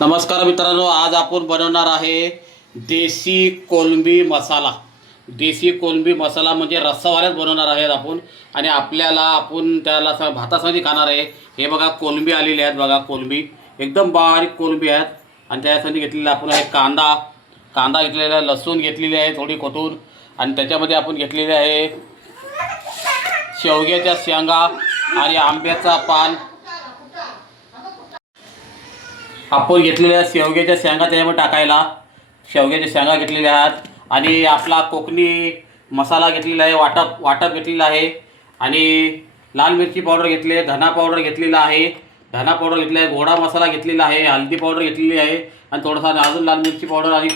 नमस्कार मित्रांनो, आज आपण बनवणार आहे देशी कोलंबी मसाला। देशी कोलंबी मसाला म्हणजे रस्सावाल्याच बनवणार आहेत आपण। आणि आपण त्याला भातासाठी खाणार आहे। हे बघा कोलंबी आलेली आहेत, बघा कोलंबी एकदम बारीक कोलंबी आहेत। आणि त्यासाठी घेतलेला आपण आहे कांदा घेतलेला आहे, लसूण घेतलेली आहे थोडी कोटून, आणि त्याच्यामध्ये आपण घेतलेले आहे शेवग्याच्या शेंगा आणि आंब्याचा पान। आपण घेतलेल्या शेवग्याच्या शेंगा त्याच्यामध्ये टाकायला, शेवग्याच्या शेंगा घेतलेल्या आहेत। आणि आपला कोकणी मसाला घेतलेला आहे, वाटप घेतलेला आहे। आणि लाल मिरची पावडर घेतली आहे, धना पावडर घेतलेला आहे, गोडा मसाला घेतलेला आहे, हळदी पावडर घेतलेली आहे, आणि थोडासा अजून लाल मिरची पावडर आणि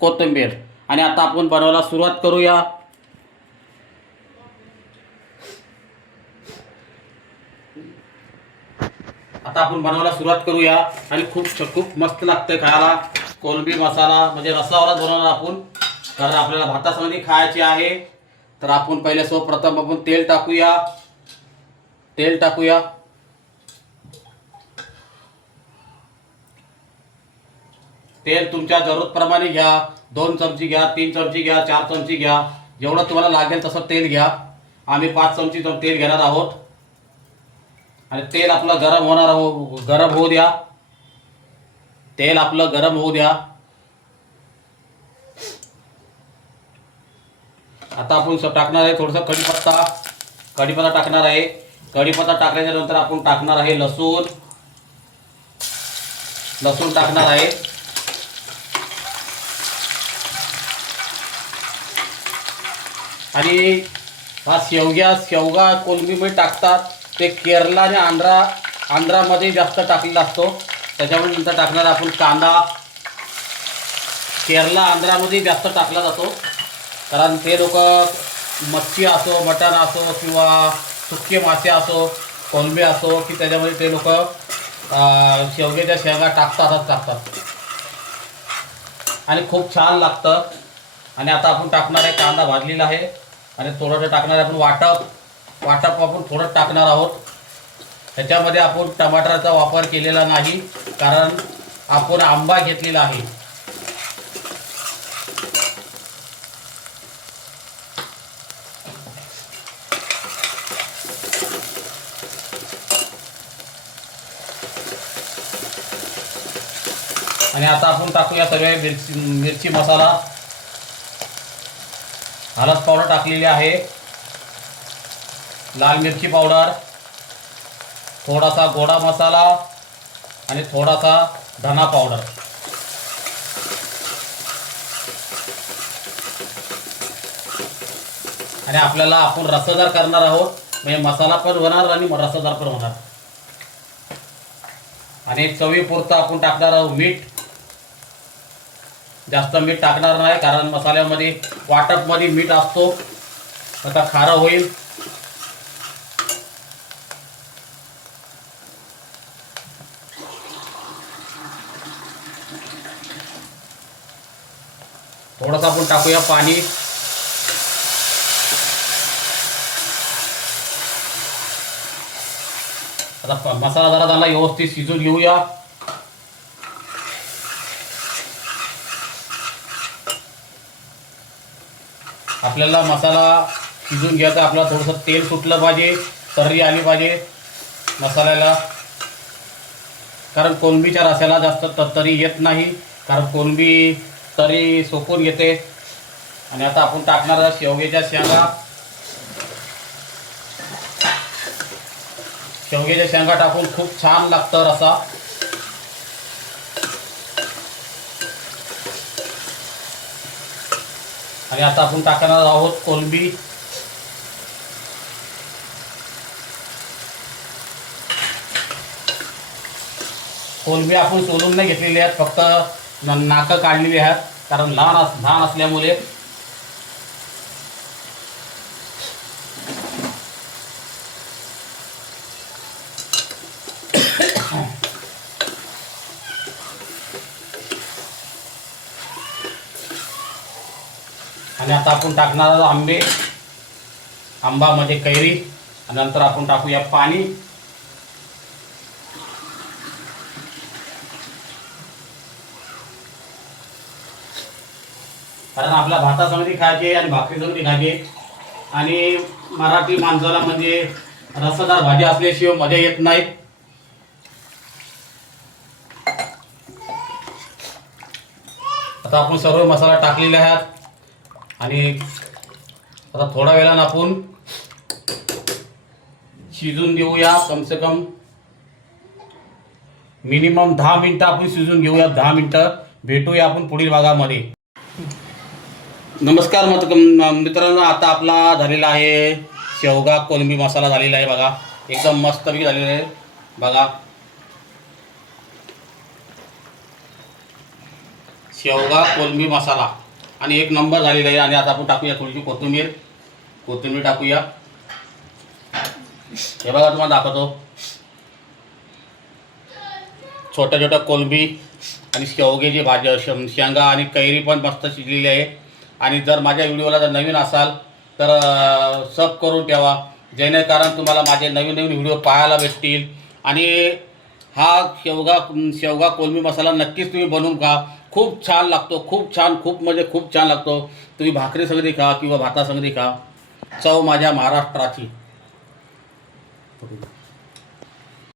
कोथिंबीर। आणि आता आपण बनवायला सुरुवात करूया। आणि खूप मस्त लागते खायला। कोलंबी मसाला म्हणजे रस्सावाला बनवणार आपण, कारण आपल्याला भातासंगती खायची आहे। तर आपण पहिले सर्वप्रथम आपण तेल टाकूया। तेल तुमच्या जरूरतप्रमाणे घ्या, 2 चमचे घ्या, 3 चमचे घ्या, 4 चमचे घ्या, जेवढं तुम्हाला लागेल तसं तेल घ्या। आम्ही 5 चमचे तेल घेणार आहोत। आणि तेल आपलं गरम होऊ द्या। आता आपण टाकणार आहे थोडासा कढीपत्ता टाकणार आहे। कढीपत्ता टाकल्याच्या नंतर आपण टाकणार आहे लसूण टाकणार आहे। आणि हा शेवगा कोलंबीमध्ये टाकतात, ते केरला आणि आंध्रामध्ये जास्त टाकलेला असतो। त्याच्यामुळे नंतर टाकणार आपण कांदा। केरला आंध्रामध्ये जास्त टाकला जातो, कारण ते लोक मच्छी असो, मटण असो, किंवा सुके मासे असो, कोलंबी असो, की त्याच्यामध्ये ते लोक शेवग्याच्या शेंगा टाकतात आणि खूप छान लागतं। आणि आता आपण टाकणार आहे, कांदा भाजलेला आहे, आणि थोडंसं टाकणार आहे आपण वाटप आपण थोडं टाकणार आहोत। त्याच्यामध्ये आपण टमाटरचा वापर केलेला नाही, कारण आपण आंबा घेतलेला आहे। आणि आता आपण टाकूया सगळे मिरची मसाला, हळद पावडर टाकलेली आहे, लाल मिरची पावडर, थोडासा गोडा मसाला, आणि थोडासा धना पावडर। आणि आपण रस्सादार करणार आहोत, म्हणजे मसाला पण होणार आणि रस्सादार पण होणार। आणि चवीपुरतं आपण टाकणार आहोत मीठ। जास्त मीठ टाकणार नाही, कारण मसाल्यामध्ये वाटपमध्ये मीठ असतो, आता खारं होईल। थोडंसं आपण टाकूया पाणी। आता मसाला जरा झाला, व्यवस्थित शिजून घेऊया। आपल्याला मसाला शिजून घ्यायचा, आपल्याला थोडंसं तेल सुटलं पाहिजे, तर्री आली पाहिजे मसाल्याला, कारण कोलंबीच्या रस्स्याला जास्त तरी येत नाही, कारण कोलंबी तरी सोकून घेते। आणि आता आपण टाकणार शेवग्याच्या शेंगा टाकून खूप छान लागतं रस्सा। आणि आता आपण टाकणार आहोत कोलंबी। आपण सोलून नाही घेतलेली आहेत, फक्त नाकं काढलेली आहेत, कारण लहान असल्यामुळे। आणि आता आपण टाकणार आंबामध्ये कैरी, आणि नंतर आपण टाकूया पाणी। कारण आपल्या भातासंगती खायचे आणि भाकरीसंगती खायचे. आणि मराठी माणसाला म्हणजे रसदार भाजी असल्याशिवाय मजा येत नाही. आता आपण सर्व मसाला टाकलेले आहेत आणि आता थोड्या वेळानं आपण शिजून देऊया. कम से कम मिनिमम 10 मिनिटं आपण शिजून घेऊया. 10 मिनिटं. भेटूया आपण पुढील भागामध्ये. नमस्कार मित्रांनो, आता आपला झालेला आहे शेवगा कोलंबी मसाला झालेला आहे बघा. एकदम मस्तपैकी झालेला आहे बघा. शेवगा कोलंबी मसाला आणि एक नंबर झालेला आहे. आणि आता आपण टाकूया थोडीशी कोथिंबीर टाकूया. हे बघा तुम्हाला दाखवतो. छोट्या छोट्या कोलंबी आणि शेवग्याची भाजी, शेंगा आणि कैरी पण मस्त शिजलेली आहे. आणि जर माझ्या व्हिडिओला जर नवीन असाल तर सब करून ठेवा, जेणेकरून तुम्हाला माझे नवीन नवीन व्हिडिओ पाहायला भेटतील. आणि हा शेवगा कोलंबी मसाला नक्कीच तुम्ही बनवून खा. खूप छान लागतो. खूप छान लागतो. तुम्ही भाकरी संगती खा किंवा भातासंगती खा. चव माझ्या महाराष्ट्राची.